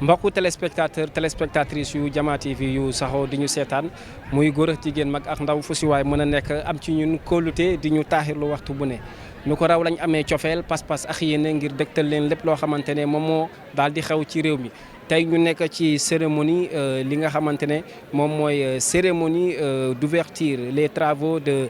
mbokku téléspectatrice yu Jama TV yu saxoo di ñu seetaan muy góor ak jigéen mag ak ndaw fu si waay mën a nekk am ci ñun kóolute di ñu taaxirlu waxtu bu ne nu ko raw lañ amee cofeel pas-pas ak yéene ngir dëgtal leen lépp loo xamante ne moom moo daal di xew ci réew mi. tey ñu nekk ci cérémonie li nga xamante ne moom mooy cérémonie d'ouverture les travaux de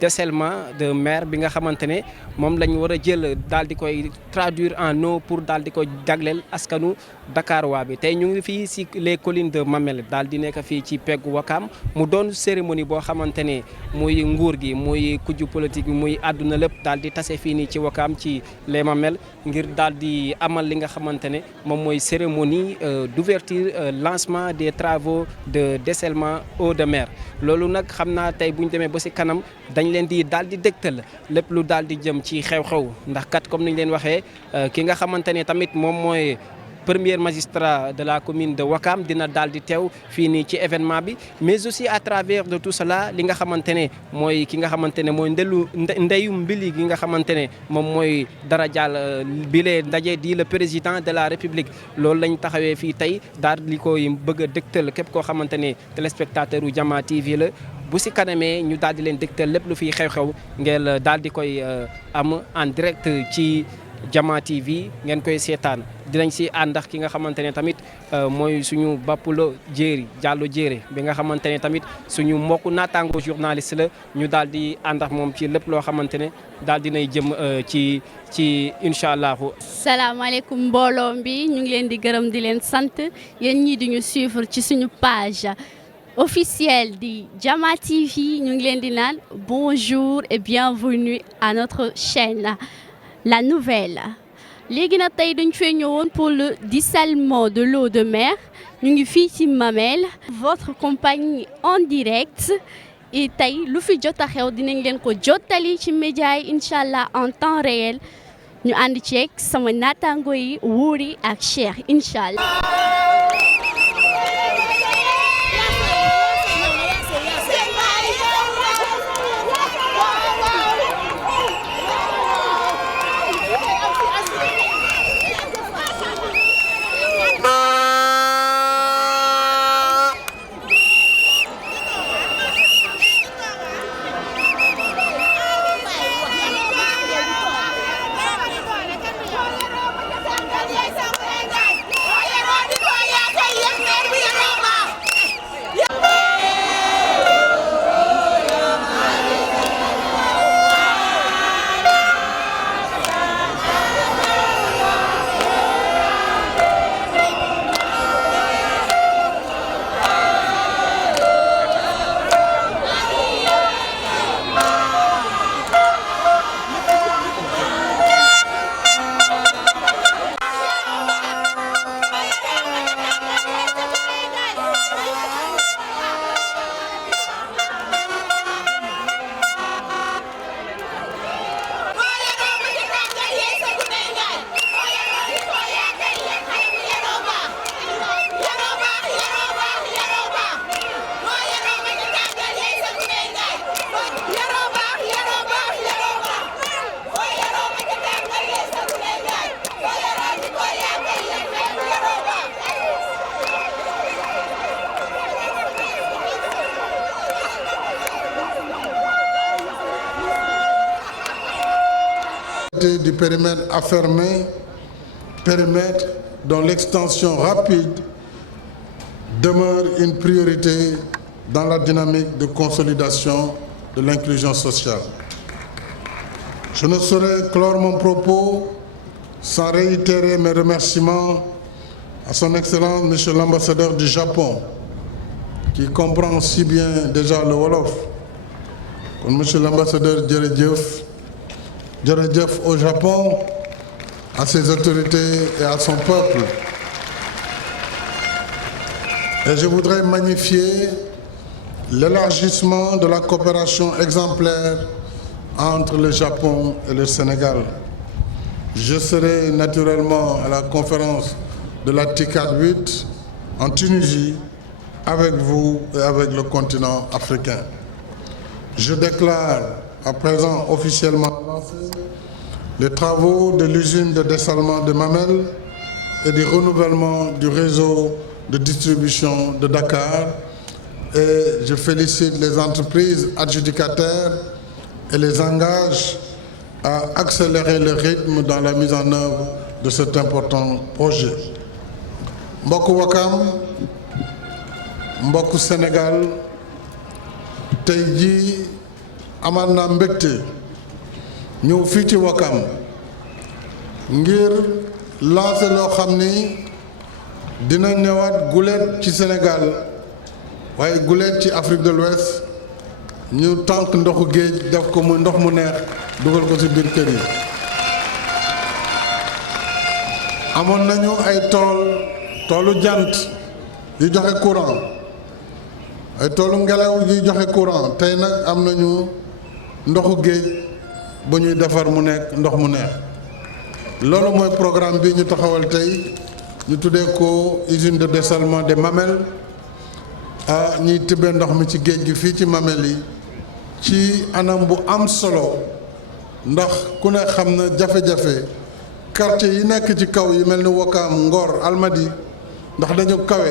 dessalement de mer bi nga xamante ne moom lañ war a jël daal di koy traduire en eau pour daal di ko jagleel askanu Dakar waa bi tey ñu ngi fii si les collines de Mamel daal di nekk fii ci peggu Wakaam mu doon cérémonie boo xamante ne muy nguur gi muy kujju politique bi muy àdduna lépp daal di tase fii nii ci Wakaam ci les Mamel ngir daal di amal li nga xamante ne moom mooy cérémonie d'ouverture lancement des travaux de dessalement eau de mer loolu nag xam naa tey bu ñu demee ba si kanam dañ leen di daal di dégtal lépp lu daal di jëm ci xew-xew ndax kat comme ni ñu leen waxee ki nga xamante ne tamit moom mooy premier magistrat de la commune de Wakam dina daal di teew fii nii ci événement bi mais aussi à travers de tout cela li nga xamante ne mooy ki nga xamante ne mooy ndeyu mbili gi nga xamante ne moom mooy dara jàll bile ndaje di le président de la république loolu lañ taxawee fii tey daal di koy bëgg a dégtal képp koo xamante ne téléspectateur u Jama TV la bu si kanamee ñu daal di leen dégtal lépp lu fiy xew-xew ngeen daal di koy am en direct ci Jama TV ngeen koy seetaan dinañ si ànd ak ki nga xamante ne tamit mooy suñu Bappulo Jéeri Diallo Jéeri bi nga xamante ne tamit suñu mbokku naataango journaliste la ñu daal di ànd ak moom ci lépp loo xamante ne daal dinay jëm ci incha allahu. salaamaaleykum mbooloo bi ñu ngi leen di gërëm di leen sant yéen ñii di ñu suivre ci suñu page officielle di Jama TV ñu ngi leen di naan bonjour et bienvenue à notre chaîne La Nouvelle. léegi nag tey dañ fee ñëwoon pour le dessalement de l'eau de mer ñu ngi fii ci Mamel votre compagnie en direct et tey lu fi jot a xew dinañ leen ko jottali ci média yi incha allah en temps réel ñu ànd ceeg sama naataango yi Wuri ak Cheikh incha allah. Du périmètre affermé, périmètre dont l'extension rapide demeure une priorité dans la dynamique de consolidation de l'inclusion sociale. Je ne saurais clore mon propos sans réitérer mes remerciements à son Excellence Monsieur l'ambassadeur du Japon, qui comprend si bien déjà le Wolof. Comme Monsieur l'ambassadeur jërëjëf au Japon, à ses autorités et à son peuple. Et je voudrais magnifier l'élargissement de la coopération exemplaire entre le Japon et le Sénégal. Je serai naturellement à la conférence de la TICAD 8 en Tunisie avec vous et avec le continent africain. Je déclare à présent officiellement lancés les travaux de l'usine de dessalement de Mamel et du renouvellement du réseau de distribution de Dakar. Et je félicite les entreprises adjudicataires et les engage à accélérer le rythme dans la mise en œuvre de cet important projet. Mbokku Wakam, mbokku Sénégal, tey jii amaan naa mbégte ñëw fii ci Wakam ngir lancer loo xam ni dina ñëwaat guleet ci Sénégal waaye guleet ci Afrique de l'Ouest ñu tànk ndoxu géej def ko muy ndox mu neex dugal ko ci biir kër yi. amoon nañu ay toolu jant yu joxe courant ay toolu ngelaw yuy joxe courant tey nag am nañu ndoxu géej bu ñuy defar mu nekk ndox mu neex. loolu mooy programme bi ñu taxawal tey ñu tuddee ko usine de dessalement des Mamelles ñiy tibbee ndox mi ci géej gi fii ci Mamelles yi ci anam bu am solo ndax ku ne xam na jafe-jafe quartier yi nekk ci kaw yi mel ni Ouakam Ngor Almadies ndax dañu kawe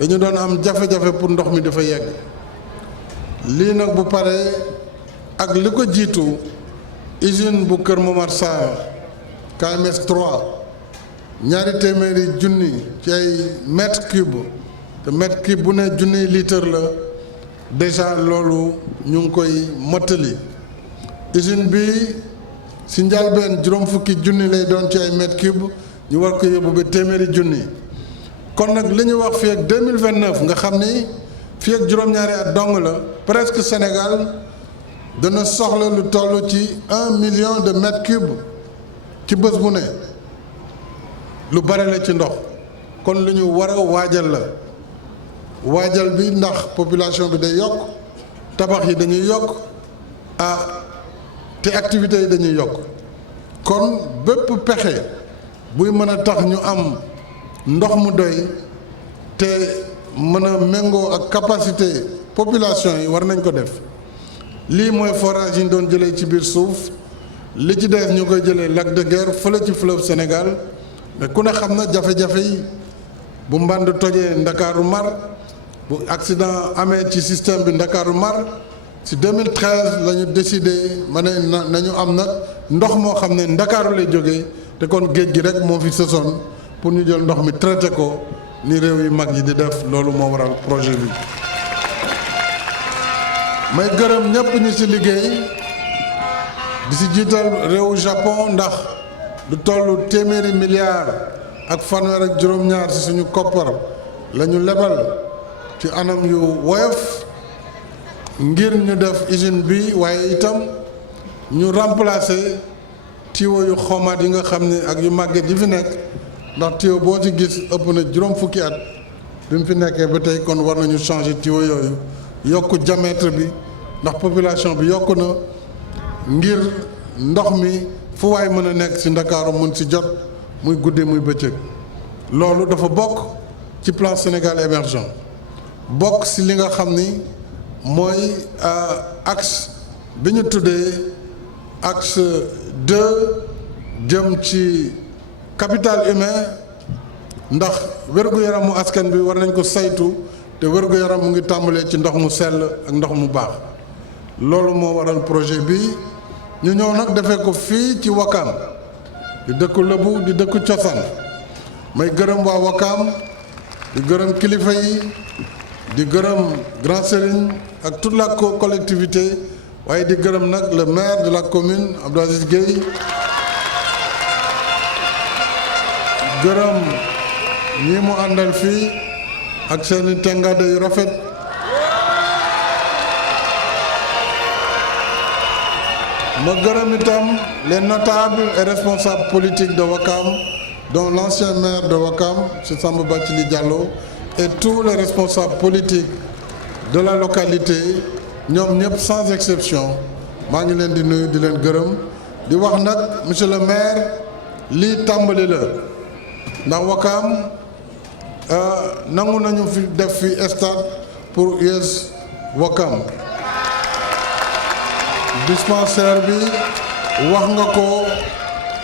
dañu doon am jafe-jafe pour ndox mi dafa yegg lii nag bu paree ak li ko jiitu usine bu Kër Momar Sarr KMS 3 ñaari téeméeri junni ci ay mètre cube te mètre cube bu ne junniy litre la déjà loolu ñu ngi koy mottali usine bi si njalbeen juróom fukki junni lay doon ci ay mètre cube ñu war ko yóbbu ba téeméeri junni kon nag li ñu wax fii ak 2029 nga xam ni fii ak juróom-ñaari at dong la presque Sénégal dana soxla lu toll ci 1 million de mètres cubes ci bés bu ne lu bare la ci ndox kon lu ñu war a waajal la waajal bi ndax population bi day yokk tabax yi dañuy yokk te activités yi dañuy yokk kon bépp pexe buy mën a tax ñu am ndox mu doy te mën a méngoo ak capacité population yi war nañ ko def lii mooy forage yi ñu doon jëlee ci biir suuf li ci des ñu koy jëlee lac de Guiers fële ci fleuve Sénégal mais ku ne xam na jafe-jafe yi bu mbànd tojee Ndakaaru mar bu accident amee ci système bi Ndakaaru mar si 2013 la ñu décidé ma ne nañu am nag ndox moo xam ne Ndakaaru lay jógee te kon géej gi rek moo fi sësoon pour ñu jël ndox mi traité ko ni réew yi mag yi di def loolu moo waral projet bi. may gërëm ñëpp ñu ci liggéey di ci jiital réewu Japon ndax lu tollu téeméeri milliards ak fanweer ak juróom-ñaar ci suñu koppar la ñu lebal ci anam yu woyof ngir ñu def usine bi waaye itam ñu remplacer tuyau yu xomaat yi nga xam ne ak yu màgget yi fi nekk ndax tuyau boo ci gis ëpp na juróom fukki at bi mu fi nekkee ba tey kon war nañu changer tuyau yooyu yokk diamètre bi ndax population bi yokku na ngir ndox mi fu waay mën a nekk ci Ndakaaru mën ci jot muy guddi muy bëccëg loolu dafa bokk ci plan Sénégal émergent bokk ci li nga xam ni mooy axe bi ñu tuddee axe 2 jëm ci capital humain ndax wér-gu-yaramu askan bi war nañ ko saytu te wér-gu-yaram mu ngi tàmbalee ci ndox mu sell ak ndox mu baax loolu moo waral projet bi ñu ñëw nag defee ko fii ci Wakam di dëkku Lebu di dëkku cosaan may gërëm waa Wakam di gërëm kilifa yi di gërëm Grand Serigne ak toute la collectivité waaye di gërëm nag le maire de la commune Abdou Aziz Gueye gërëm ñi mu àndal fii ak seeni tengade yu rafet ma gërëm itam les notables et responsables politiques de Wakam dont l'ancien maire de Wakam M. Samba Bathily Diallo et tous les responsables politiques de la localité ñoom ñëpp sans exception maa ngi leen di nuyu di leen gërëm di wax nag monsieur le maire lii tàmbali la ndax Wakam nangu nañu fi def fi stade pour US Wakam dispensaire bi wax nga ko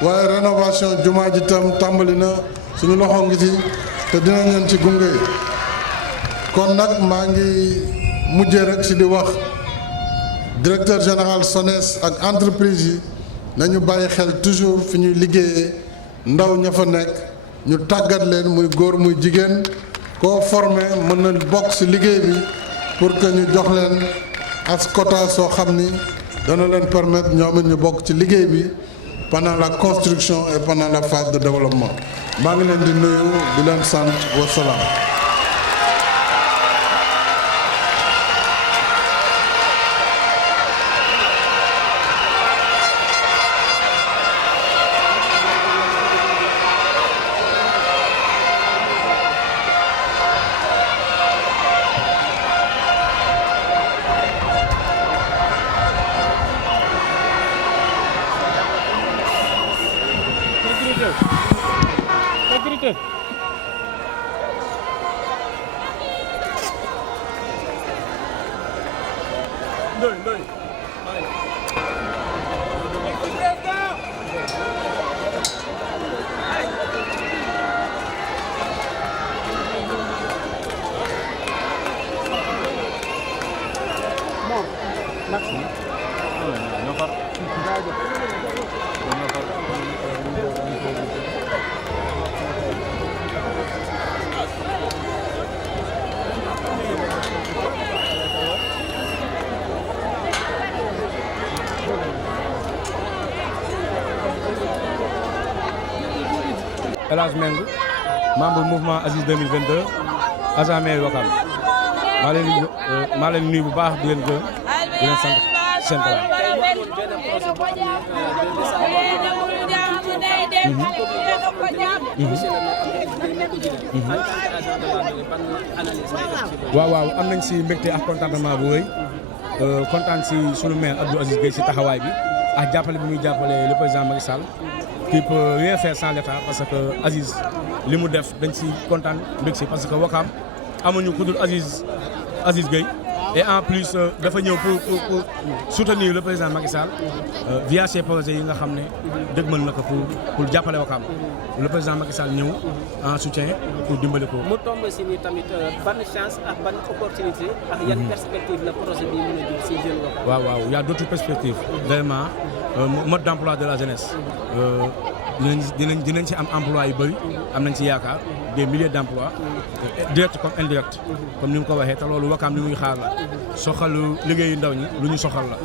waaye rénovation jumaa ji tam tàmbali na suñu loxo ngi ci te dinañ leen ci gunge kon nag maa ngi mujjee rek ci di wax directeur général SONES ak entreprise yi nañu bàyyi xel toujours fi ñuy liggéeyee ndaw ña fa nekk ñu tàggat leen muy góor muy jigéen koo formé mën na bokk ci liggéey bi pour que ñu jox leen as quota soo xam ni dana leen permettre ñoom it ñu bokk ci liggéey bi pendant la construction et pendant la phase de développement maa ngi leen di nuyu di leen sant wa salaam. El Hadj Meng membre mouvement Aziz 2022 agent maire Ouakam maa leen nuyu bu baax di leen gërëm di leen sant seen waaw am nañ si mbégte ak contentement bu rëy kontaan si sunu maire Abdou Aziz Gueye si taxawaay bi ak jàppale bi muy jàppale le président Macky Sall qui peut rien faire sans l'État parce que Aziz li mu def dañ si kontaan mbég si parce que Ouakam amuñu ku dul Aziz Gueye et en plus dafa ñëw pour soutenir le président Macky Sall via ces projets yi nga xam ne dëgmal na ko pour jàppale Ouakam le président Macky Sall ñëw en soutien pour dimbali ko. mu tombe si ni tamit ban chance ak ban opportunité ak yan perspective la projet bi mën a jël si jeune Ouakam. waaw y a d'autres perspectives vraiment mode d'emploi de la jeunesse dinañ ci am emploi yu bëri am nañ ci yaakaar des milliers d'emplois direct comme indirect comme ni mu ko waxee te loolu Ouakam li muy xaar la soxalu liggéeyu ndaw ñi lu ñu soxal la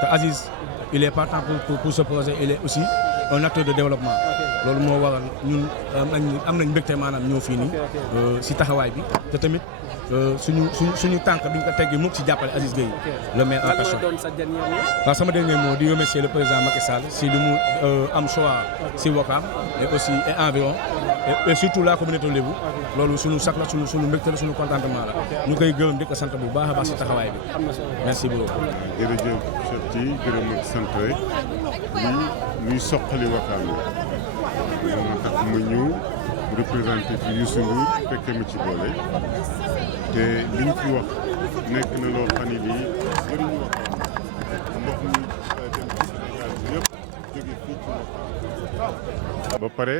te Aziz il est partant pour ce projet il est aussi un acteur de développement loolu moo waral ñun am nañ mbégte maanaam ñëw fii nii si taxawaay bi te tamit suñu tànk duñ ko teggi mukk si jàppale Aziz Gueye le maire en personne. waaw sama dernier mot di remercier le président Macky Sall si lu mu am choix si Ouakam et aussi et environ et surtout la communauté Lébou loolu suñu sac la suñu mbégte la suñu contentement la ñu koy gërëm di ko sant bu baax a baax si taxawaay bi merci beaucoup. jërëjëf chef ci gërëm ak sant rek luy soqali Ouakam la moom tax ma ñëw représenté fi Youssou Ndour fekkee ma ci boole te liñ fi wax nekk na loo xam ne lii jëriñu Ouakam ndox mi dem ci Sénégal bi yëpp jóge fii ci Ouakam ba pare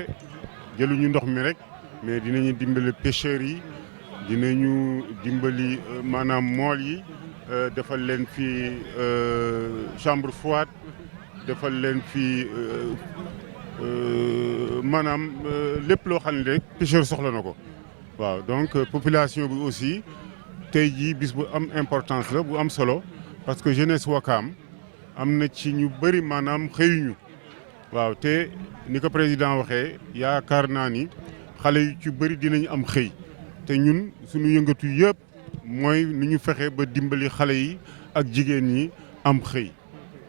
jëluñu ndox mi rek mais dinañu dimbali pêcheurs yi dinañu dimbali maanaam mool yi defal leen fi chambre froide defal leen fi maanaam lépp loo xam ne rek pêcheur soxla na ko waaw donc population bi aussi tey jii bis bu am importance la bu am solo parce que jeunesse Ouakam am na ci ñu bëri maanaam xëyuñu waaw te ni ko président waxee yaakaar naa ni xale yu ci bëri dinañu am xëy te ñun suñu yëngatu yëpp mooy nu ñu fexe ba dimbali xale yi ak jigéen ñi am xëy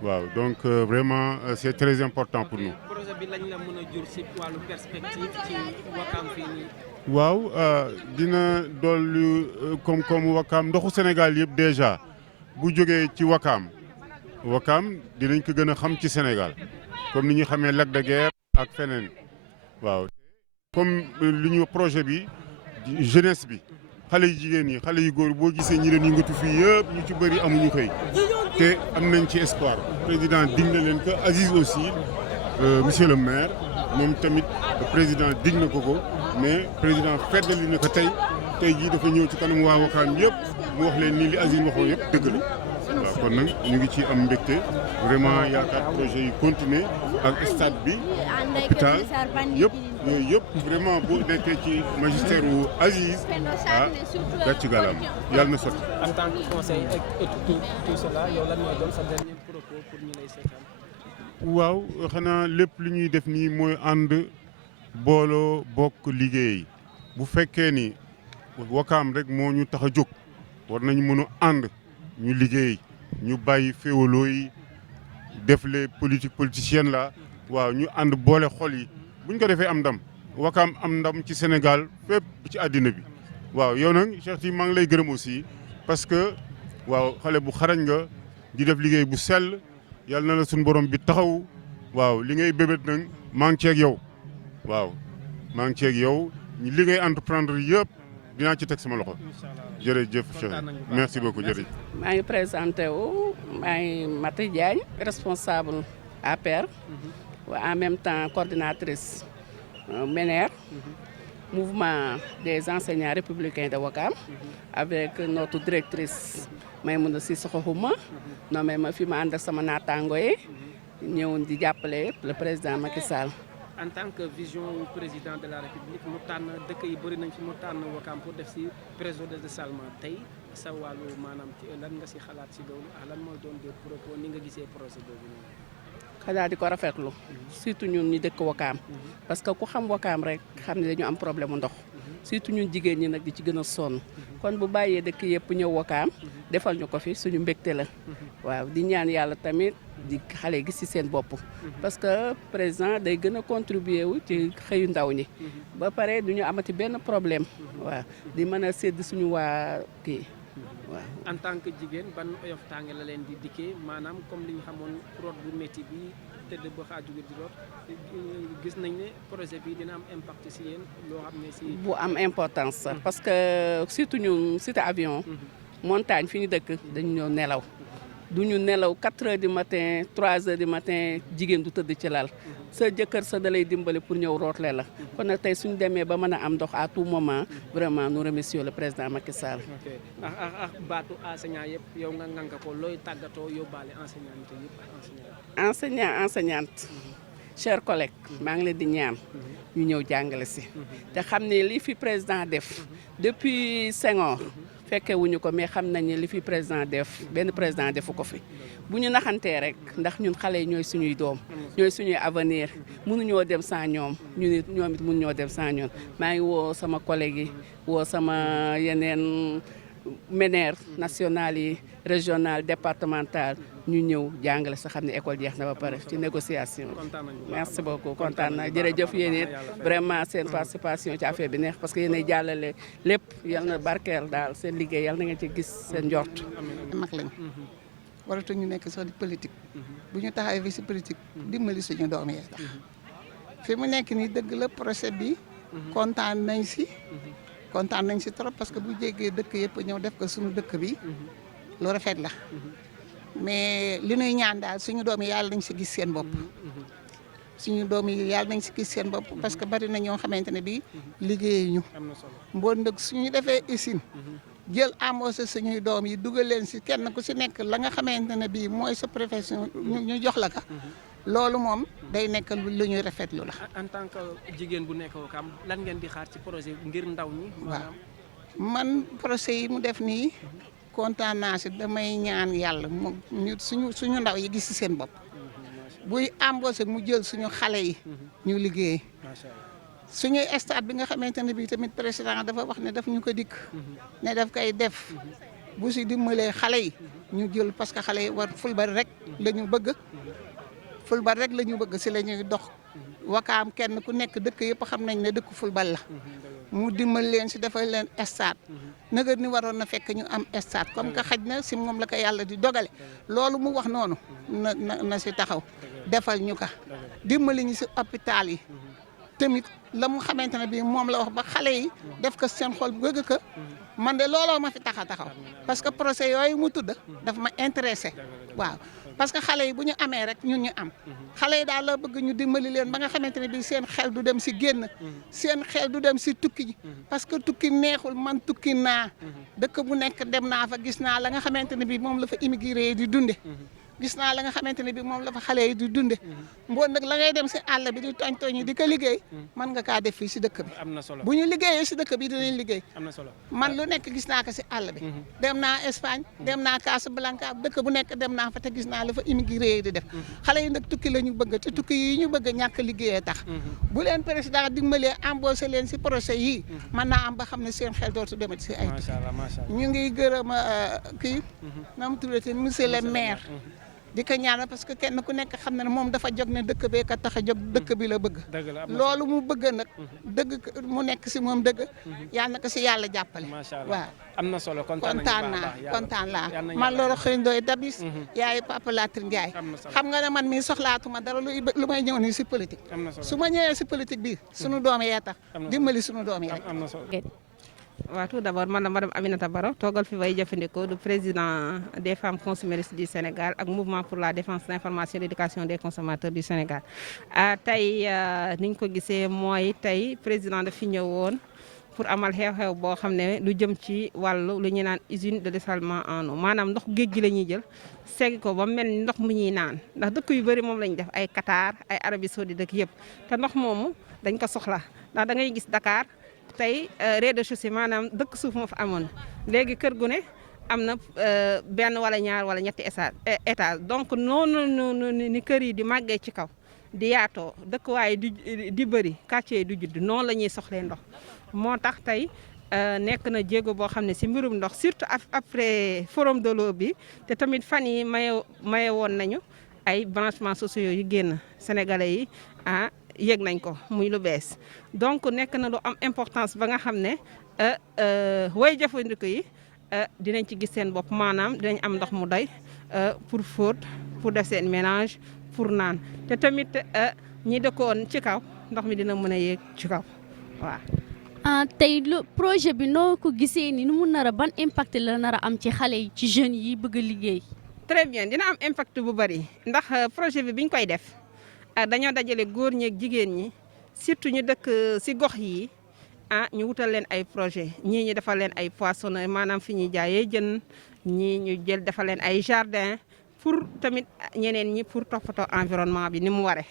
waaw donc vraiment c'est très important pour nous. projet bi lañ la mën a jur si wàllu perspective ci Ouakam fii nii. waaw dina dolli comme Ouakam ndoxu Sénégal yëpp déjà bu jógee ci Ouakam dinañ ko gën a xam ci Sénégal comme ni ñu xamee lac de Guiers ak feneen waaw. comme li ñu projet bi jeunesse bi xale yu jigéen ñi xale yu góor boo gisee ñi leen yëngatu fii yëpp ñu ci bëri amuñu xëy te am nañ ci espoir président dig na leen que Aziz aussi monsieur le maire moom tamit président dig na ko mais président feddali na ko tey jii dafa ñëw ci kanam waa Wakaam yëpp mu wax leen nii li Aziz waxoon yëpp dëgg la waaw kon nag ñu ngi ci am mbégte vraiment yaakaar projet yi continuer ak stade bi hôpital yëpp yooyu yëpp vraiment boo nekkee ci magistère wu Aziz gàcc galam yàlla na sotti. En tant que conseil et tout cela yow lan mooy doon sa dernier propos pour ñu lay seetaan. waaw xanaa lépp lu ñuy def nii mooy ànd booloo bokk liggéey bu fekkee ni Wakaam rek moo ñu tax a jóg war nañu mën a ànd ñu liggéey ñu bàyyi féewaloo yi def les politiciennes la waaw ñu ànd boole xol yi buñ ko defee am ndam Wakaam am ndam ci Sénégal fépp ci àddina bi waaw yow nag Cheikh Ty maa ngi lay gërëm aussi parce que waaw xale bu xarañ nga di def liggéey bu sell yàlla na la suñu borom bi taxaw waaw li ngay bébét nag maa ngi ceeg yow waaw maa ngi ceeg yow li ngay entreprendre yëpp dinaa ci teg sama loxo jërëjëf Cheikh merci beaucoup jërëjëf. maa ngi présenté wu maa ngi Mati Diagne responsable APR en même temps coordinatrice MENER mouvement des enseignants républicains de Wakaam avec notre directrice Maïmouna Sissoko Khouma nommé ma fi ma ànd ak sama naataango yi ñëw di jàppale le président Macky Sall. En tant que vision président de la République mu tànn dëkk yi bëri nañ fi mu tànn Wakaam pour def si réseau de dessalement tey sa wàllu maanaam lan nga si xalaat si loolu lan mooy doon des propos ni nga gisee projet boobu noonu. xanaa di ko rafetlu surtout ñun ñi dëkk Wakaam parce que ku xam Wakaam rek xam ne dañu am problème mu ndox surtout ñun jigéen ñi nag di ci gën a sonn kon bu bàyyee dëkk yëpp ñëw Wakaam defal ñu ko fi suñu mbégte la waaw di ñaan yàlla tamit di xale gis ci seen bopp parce que président day gën a contribuer wu ci xëyu ndaw ñi ba pare du ñu amati benn problème waaw di mën a sédd suñu waa kii waaw. En tant que jigéen ban oyof tànge la leen di dikkee maanaam comme li ñu xamoon root bu métti bi tëdd ba xaaju di root gis nañ ne projet bi dina am impact si yéen loo xam ne si. bu am importance sax parce que surtout ñun cité avion montagne fi ñu dëkk dañu ñëw nelaw du ñu nelaw 4 heures du matin 3 heures du matin jigéen du tëdd ci lal sa jëkkër sa dalay dimbali pour ñëw rootle la kon nag tey suñu demee ba mën a am ndox à tout moment vraiment nous remercions le président Macky Sall. ok baatu enseignant yëpp yow nga ngànk ko looy tàggatoo yóbbaale enseignant yëpp enseignante chers collègues maa ngi leen di ñaan ñu ñëw jàngale si te xam ne li fi président def depuis Senghor fekkee wuñu ko mais xam nañ ne li fi président def benn président defu ko fi bu ñu naxantee rek ndax ñun xale yi ñooy suñuy doom ñooy suñuy avenir mënuñoo dem sans ñoom ñu nit ñoom it mënuñoo dem sans ñoom maa ngi woo sama collègue yi woo sama yeneen MENER national yi régional départemental ñu ñëw jàngale sa xam ne école jeex na ba pare ci négociation merci beaucoup kontaan na jërëjëf yéen it vraiment seen participation ci affaire bi neex parce que yéenay jàllale lépp yal na barkeel daal seen liggéey yal na nga ci gis seen njort. mag lañ waratu ñu nekk sax di politique bu ñu taxawee fi si politique dimbali suñu doom yi tax fi mu nekk nii dëgg la projet bi kontaan nañ si trop parce que bu jéggee dëkk yëpp ñëw def ko suñu dëkk bi lu rafet la mais li ñuy ñaan daal suñu doom yi yàlla nañ si gis seen bopp suñu doom yi yàlla nañ si gis seen bopp parce que bari na ñoo xamante ne bi liggéey ñu mboo ndëg suñu defee usine jël embauché suñuy doom yi dugal leen si kenn ku si nekk la nga xamante ne bii mooy sa profession ñu jox la ka loolu moom day nekk lu ñuy rafetlu la. En tant que jigéen bu nekk Wakaam lan ngeen di xaar ci projet ngir ndaw ñi. waaw man projet yi mu def nii kontaan naa si damay ñaan yàlla mu suñu ndaw yi gis si seen bopp buy embauché mu jël suñu xale yi ñu liggéey. suñuy stade bi nga xamante ne bii tamit président dafa wax ne daf ñu ko dikk ne daf koy def bu si dimbalee xale yi ñu jël parce que xale yi war football rek la ñu bëgg football rek la ñu bëgg si la ñuy dox Wakaam kenn ku nekk dëkk yëpp xam nañ ne dëkk football la mu dimbal leen si defal leen stade nëgër ni waroon na fekk ñu am stade comme que xaj na si moom la ko yàlla di dogale loolu mu wax noonu na si taxaw defal ñu ko dimbali ñu si hôpital yi tamit la mu xamante ne bii moom la wax ba xale yi def ko seen xol bëgg ko man de looloo ma fi tax a taxaw parce que projet yooyu mu tudd daf ma intéressé waaw parce que xale yi bu ñu amee rek ñun ñu am xale yi daal la bëgg ñu dimbali leen ba nga xamante ne bi seen xel du dem si génn seen xel du dem si tukki parce que tukki neexul man tukki naa dëkk bu nekk dem naa fa gis naa la nga xamante ne bi moom la fa immigré yi di dunde gis naa la nga xamante ne bi moom la fa xale yi di dunde mboon nag la ngay dem si àll bi di tooñ tooñ yi di ko liggéey mën nga kaa def fii si dëkk bi am na solo bu ñu liggéeyee si dëkk bi dinañ liggéey am na solo man lu nekk gis naa ko si àll bi dem naa Espagne dem naa Casablanca dëkk bu nekk dem naa fa te gis naa la fa immigré yi di def xale yi nag tukki la ñu bëgg te tukki yi ñu bëgg ñàkk liggéeyee tax bu leen président dimbalee embauché leen si projet yii mën naa am ba xam ne seen xel dootu demati si ay macha allah macha allah ñu ngi gërëm kii na mu tuddati monsieur le maire di ko ñaanal parce que kenn ku nekk xam na ne moom dafa jóg ne dëkk bee ka tax a jóg dëkk bi la bëgg loolu mu bëgg nag dëgg mu nekk si moom dëgg yal na ko si yàlla jàppale waaw am na solo kontaan naa man loolu xëy ndoy dabis yaayu Papa Latri Ndiaye xam nga ne man mii soxlaatuma dara lu may ñëw nii si politique su ma ñëwee si politique bi sunu doom yee tax dimbali sunu doom yi rek waaw tout d'abord man la madame Aminata Baro toogal fi way jëfandikoo du président des femmes consuméristes du Sénégal ak mouvement pour la défense de l'information et de l'éducation des consommateurs du Sénégal tey ni ñu ko gisee mooy tey président daf fi ñëwoon pour amal xew-xew boo xam ne lu jëm ci wàllu lu ñuy naan usine de dessalement en eau maanaam ndox géej gi la ñuy jël segg ko ba mel ni ndox mu ñuy naan ndax dëkk yu bëri moom lañ def ay Qatar ay Arabie Saoudite dëkk yëpp te ndox moomu dañ ko soxla ndax da ngay gis Dakar tey rez-de-chaussée maanaam dëkk suuf moo fa amoon léegi kër gu ne am na benn wala ñaar wala ñetti étage donc noonu ni kër yi di màggee ci kaw di yaatoo dëkkuwaay di bëri quartier yi du judd noonu la ñuy soxlee ndox moo tax tey nekk na jéego boo xam ne si mbirum ndox surtout après forum de l'eau bi te tamit fan yi maye woon nañu ay branchements sociaux yu génn sénégalais yi yëg nañ ko muy lu bees donc nekk na lu am importance ba nga xam ne way jëfandiku yi dinañ ci gis seen bopp maanaam dinañ am ndox mu doy pour fóot pour def seen ménage pour naan te tamit ñi dëkkoon ci kaw ndox mi dina mën a yéeg ci kaw waaw. tey lu projet bi noo ko gisee ni nu mu nar a ban impact la nar a am ci xale yi ci jeunes yi bëgg a liggéey. très bien dina am impact bu bari ndax projet bi biñ koy def. dañoo dajale góor ñi ak jigéen ñi surtout ñu dëkk ci gox yi ñu wutal leen ay projet ñii ñu defal leen ay poissonnerie maanaam fi ñuy jaayee jën ñii ñu jël defal leen ay jardin pour tamit ñeneen ñi pour toppatoo environnement bi ni mu waree.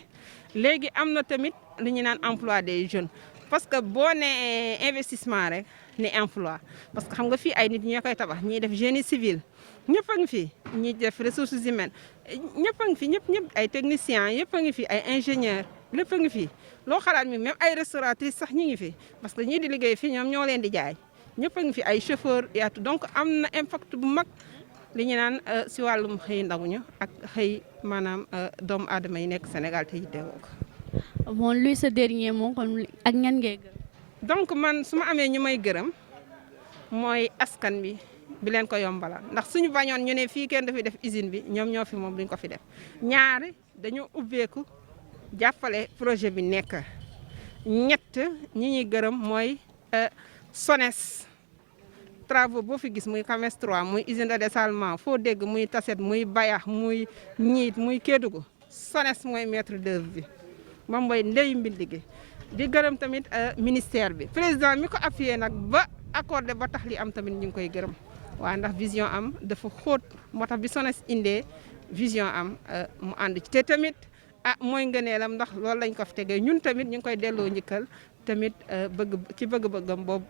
léegi am na tamit li ñu naan emploi des jeunes parce que boo nee investissement rek ne emploi parce que xam nga fii ay nit ñoo koy tabax ñiy def génie civil ñëpp a ngi fi ñi def ressources humaines ñëpp a ngi fi ñëpp ay techniciens yëpp a ngi fi ay ingénieurs lépp a ngi fi loo xalaat mi même ay restauratrices sax ñi ngi fi parce que ñii di liggéey fii ñoom ñoo leen di jaay ñëpp a ngi fi ay chauffeurs yaatu donc am na impact bu mag li ñu naan si wàllum xëy ndaw ñu ak xëy maanaam doomu aadama yi nekk Sénégal te yittewoo ko. bon luy sa dernier mot kon ak ñan ngay gërëm. donc man su ma amee ñu may gërëm mooy askan bi. bi leen ko yombalal ndax suñu bañoon ñu ne fii kenn dafay def usine bi ñoom ñoo fi moom duñ ko fi def ñaari dañoo ubbeeku jàppale projet bi nekk ñett ñi ñuy gërëm mooy SONES travaux boo fi gis muy CAMES 3 muy usine de dessalement foo dégg muy Tassette muy Bayax muy Ñiit muy Kédougou SONES mooy maître d'œuvre bi moom mooy ndeyu mbind gi di gërëm tamit ministère bi président mi ko appuyé nag ba accordé ba tax li am tamit ñu ngi koy gërëm waaw ndax vision am dafa xóot moo tax bi SONES indee vision am mu ànd ci te tamit mooy ngëneelam ndax loolu lañ ko fi tegee ñun tamit ñu ngi koy delloo njëkkal tamit bëgg-bëggam boobu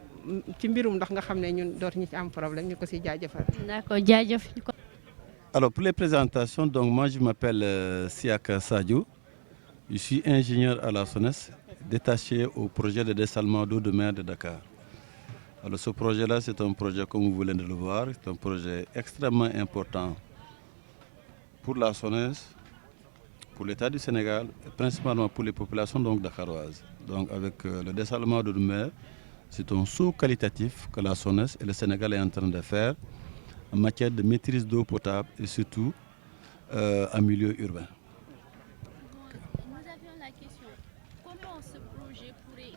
ci mbirum ndox nga xam ne ñun dootuñu ci am problème ñu ko si jaajëfal. d'accord jaajëf. Alors pour les présentations donc moi je m'appelle Siaka Sadio je suis ingénieur à la SONES détaché au projet de dessalement d'eau de mer de Dakar. Alors ce projet-là, c'est un projet, comme vous venez de le voir, c'est un projet extrêmement important pour la SONES, pour l'État du Sénégal, et principalement pour les populations donc dakaroises. Donc avec le dessalement d'eau de mer, c'est un saut qualitatif que la SONES et le Sénégal est en train de faire en matière de maîtrise d'eau potable et surtout en milieu urbain. Nous avions la question, comment ce projet pourrait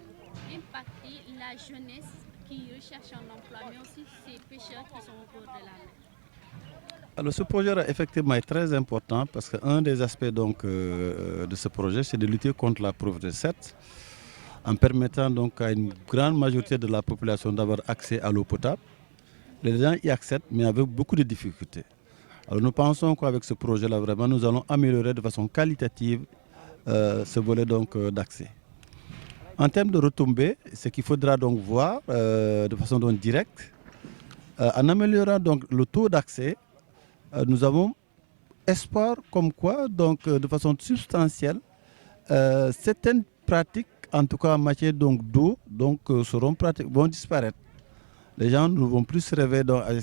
impacter la jeunesse qui recherchent un emploi, mais aussi ces pêcheurs qui sont au bord de la mer? Alors ce projet effectivement est très important parce qu'un des aspects donc, de ce projet, c'est de lutter contre la pauvreté, certes, en permettant donc à une grande majorité de la population d'avoir accès à l'eau potable. Les gens y accèdent, mais avec beaucoup de difficultés. Alors nous pensons qu'avec ce projet-là, vraiment, nous allons améliorer de façon qualitative ce volet donc d'accès. En termes de retombées, ce qu'il faudra donc voir de façon donc directe, en améliorant donc le taux d'accès, nous avons espoir comme quoi, donc de façon substantielle, certaines pratiques, en tout cas en matière d'eau, vont disparaître. Les gens ne vont plus se réveiller à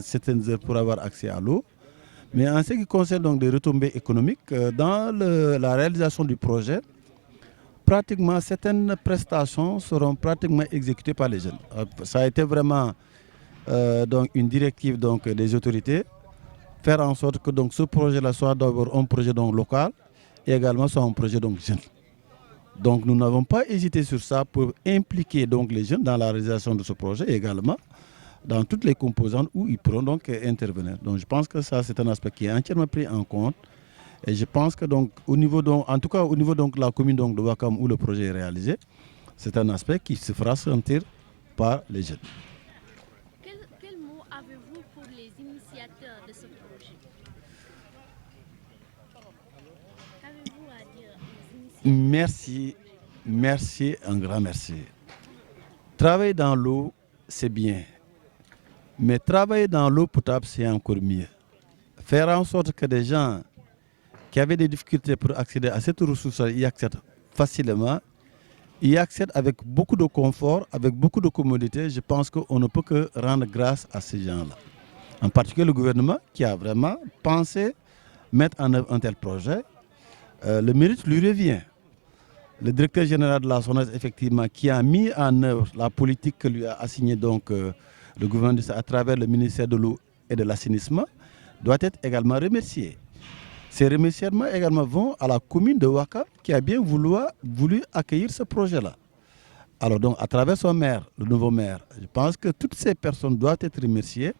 certaines heures pour avoir accès à l'eau. Mais en ce qui concerne donc des retombées économiques, dans la réalisation du projet, pratiquement certaines prestations seront pratiquement exécutées par les jeunes. Ça a été vraiment donc une directive donc, des autorités, faire en sorte que donc, ce projet-là soit d'abord un projet donc, local et également soit un projet donc, jeune. Donc nous n'avons pas hésité sur ça pour impliquer donc, les jeunes dans la réalisation de ce projet et également dans toutes les composantes où ils pourront donc intervenir. Donc je pense que ça c'est un aspect qui est entièrement pris en compte et je pense que donc au niveau donc, en tout cas au niveau donc de la commune donc, de Ouakam où le projet est réalisé, c'est un aspect qui se fera sentir par les jeunes. Quel mot avez-vous pour les initiateurs de ce projet? Qu'avez-vous à dire aux initiateurs? Merci, un grand merci. Travailler dans l'eau, c'est bien. Mais travailler dans l'eau potable, c'est encore mieux. Faire en sorte que des gens qui avaient des difficultés pour accéder à cette ressource y accèdent facilement, y accèdent avec beaucoup de confort, avec beaucoup de commodité. Je pense qu'on ne peut que rendre grâce à ces gens-là. En particulier le gouvernement qui a vraiment pensé mettre en œuvre un tel projet. Le mérite lui revient. Le directeur général de la SONES, effectivement, qui a mis en œuvre la politique que lui a assignée donc, le gouvernement à travers le ministère de l'eau et de l'assainissement, doit être également remercié. Ces remerciements également vont à la commune de Ouakam qui a bien voulu accueillir ce projet-là. Alors donc, à travers son maire, le nouveau maire, je pense que toutes ces personnes doivent être remerciées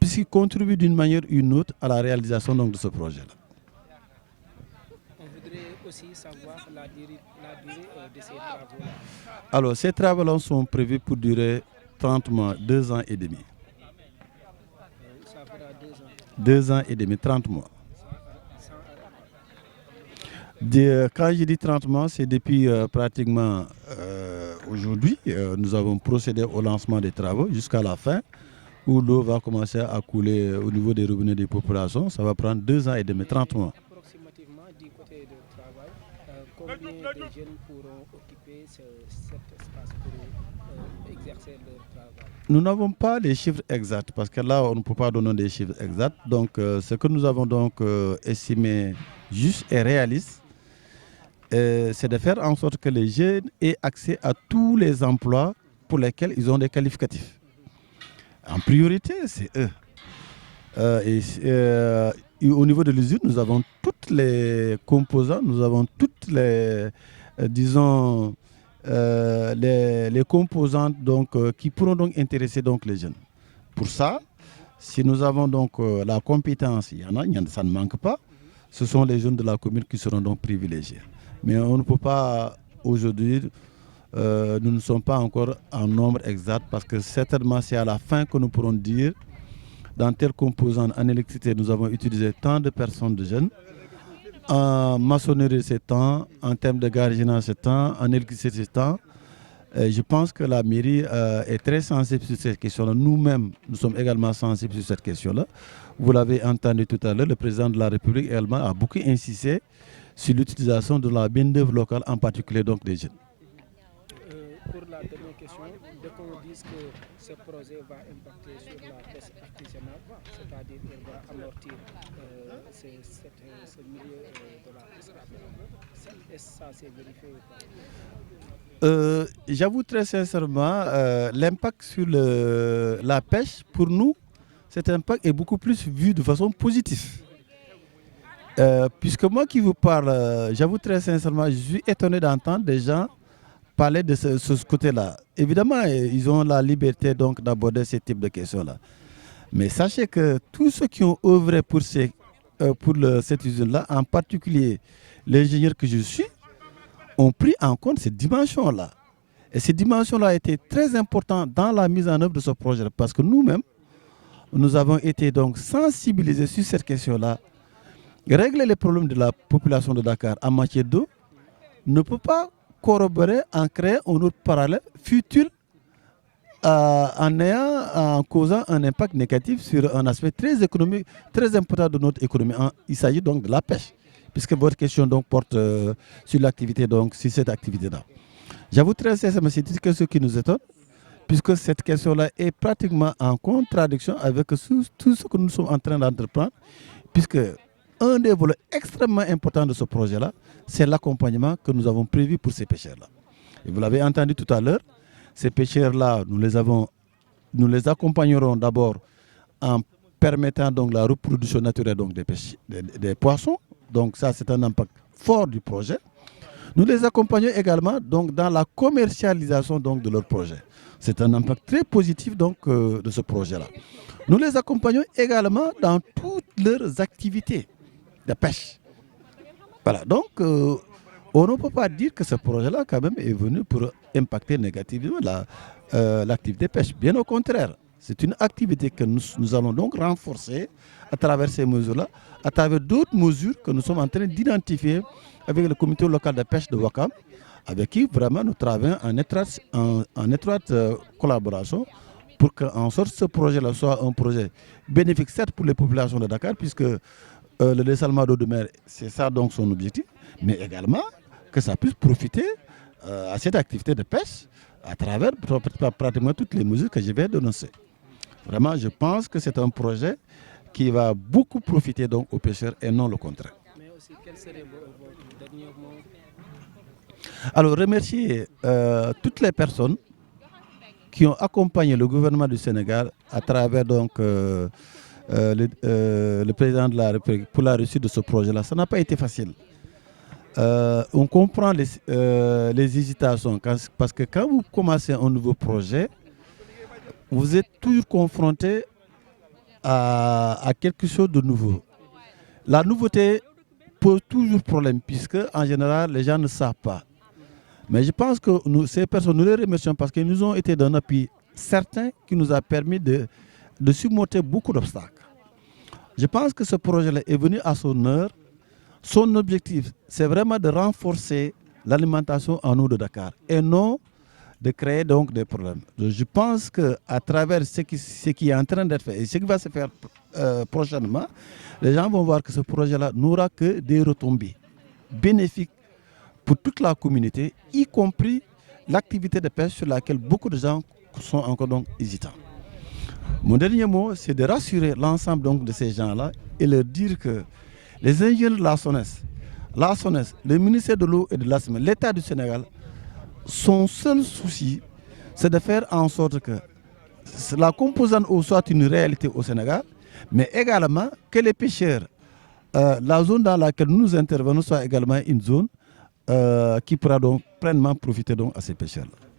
puisqu'ils contribuent d'une manière ou d'une autre à la réalisation donc, de ce projet-là. Aussi savoir la durée de ces travaux-là. Alors, ces travaux-là sont prévus pour durer 30 mois, 2 ans et demi. Ça fera 2 ans. 2 ans et demi, 30 mois. Quand je dis 30 mois, c'est depuis pratiquement aujourd'hui. Nous avons procédé au lancement des travaux jusqu'à la fin, où l'eau va commencer à couler au niveau des robinets des populations. Ça va prendre 2 ans et demi, 30 mois. Combien de jeunes pourront occuper cet espace pour exercer leur travail? Nous n'avons pas les chiffres exacts parce que là, on ne peut pas donner des chiffres exacts. Donc, ce que nous avons donc estimé juste et réaliste, c'est de faire en sorte que les jeunes aient accès à tous les emplois pour lesquels ils ont des qualificatifs. En priorité, c'est eux. Et au niveau de l'usine, nous avons toutes les composants, nous avons toutes les, disons, les composantes donc, qui pourront donc intéresser donc, les jeunes. Pour ça, si nous avons donc la compétence, ça ne manque pas, ce sont les jeunes de la commune qui seront donc privilégiés. Mais on ne peut pas aujourd'hui, nous ne sommes pas encore en nombre exact parce que certainement c'est à la fin que nous pourrons dire dans telle composante en électricité, nous avons utilisé tant de personnes de jeunes. En maçonnerie, c'est tant. En termes de gardiennage, c'est tant. En électricité, c'est tant. Je pense que la mairie est très sensible sur cette question-là. Nous-mêmes, nous sommes également sensibles sur cette question-là. Vous l'avez entendu tout à l'heure, le président de la République également a beaucoup insisté sur l'utilisation de la main-d'œuvre locale, en particulier donc des jeunes. Pour la dernière question, dès qu'on dit que ce projet va impacter sur la pêche artisanale, c'est-à-dire qu'il va amortir ce milieu de la pêche artisanale, est-ce que ça s'est vérifié ou pas? J'avoue très sincèrement, l'impact sur la pêche, pour nous, cet impact est beaucoup plus vu de façon positive. Puisque moi qui vous parle, j'avoue très sincèrement, je suis étonné d'entendre des gens parler de ce côté-là. Évidemment, ils ont la liberté donc d'aborder ce type de questions-là. Mais sachez que tous ceux qui ont œuvré pour, cette usine-là, en particulier l'ingénieur que je suis, ont pris en compte cette dimension-là. Et cette dimension-là a été très importante dans la mise en œuvre de ce projet, parce que nous-mêmes, nous avons été donc sensibilisés sur cette question-là. Régler les problèmes de la population de Dakar en matière d'eau ne peut pas corroborer en créant un autre parallèle futur en causant un impact négatif sur un aspect très économique, très important de notre économie. Il s'agit donc de la pêche, puisque votre question donc porte sur l'activité, donc sur cette activité-là. J'avoue très sincèrement, c'est une question qui nous étonne, puisque cette question-là est pratiquement en contradiction avec tout ce que nous sommes en train d'entreprendre, puisque un des volets extrêmement importants de ce projet-là, c'est l'accompagnement que nous avons prévu pour ces pêcheurs-là. Et vous l'avez entendu tout à l'heure, ces pêcheurs-là, nous les accompagnerons d'abord en permettant donc la reproduction naturelle donc des poissons. Donc ça, c'est un impact fort du projet. Nous les accompagnons également donc, dans la commercialisation donc, de leur projet. C'est un impact très positif donc, de ce projet-là. Nous les accompagnons également dans toutes leurs activités de pêche. Voilà, donc on ne peut pas dire que ce projet-là quand même est venu pour impacter négativement l'activité pêche. Bien au contraire, c'est une activité que nous allons donc renforcer à travers ces mesures-là, à travers d'autres mesures que nous sommes en train d'identifier avec le comité local de pêche de Ouakam, avec qui vraiment nous travaillons en étroite collaboration pour qu'en sorte ce projet-là soit un projet bénéfique certes pour les populations de Dakar, puisque le dessalement d'eau de mer, c'est ça donc son objectif, mais également que ça puisse profiter à cette activité de pêche à travers pratiquement toutes les mesures que je vais dénoncer. Vraiment, je pense que c'est un projet qui va beaucoup profiter donc aux pêcheurs et non le contraire. Mais aussi, quel serait votre dernier mot? Alors, remercier toutes les personnes qui ont accompagné le gouvernement du Sénégal à travers donc, le président de la République pour la réussite de ce projet-là. Ça n'a pas été facile. On comprend les hésitations parce que quand vous commencez un nouveau projet, vous êtes toujours confronté à quelque chose de nouveau. La nouveauté pose toujours problème puisque en général les gens ne savent pas. Mais je pense que ces personnes, nous les remercions parce qu'ils nous ont été d'un appui certain qui nous a permis de surmonter beaucoup d'obstacles. Je pense que ce projet-là est venu à son heure. Son objectif, c'est vraiment de renforcer l'alimentation en eau de Dakar et non de créer donc des problèmes. Je pense qu'à travers ce qui est en train d'être fait et ce qui va se faire prochainement, les gens vont voir que ce projet-là n'aura que des retombées bénéfiques pour toute la communauté, y compris l'activité de pêche sur laquelle beaucoup de gens sont encore donc hésitants. Mon dernier mot, c'est de rassurer l'ensemble donc de ces gens-là et leur dire que les ingénieurs de la SONES, le ministère de l'eau et de l'assainissement, l'État du Sénégal, son seul souci, c'est de faire en sorte que la composante eau soit une réalité au Sénégal, mais également que les pêcheurs, la zone dans laquelle nous intervenons soit également une zone qui pourra donc pleinement profiter donc à ces pêcheurs-là.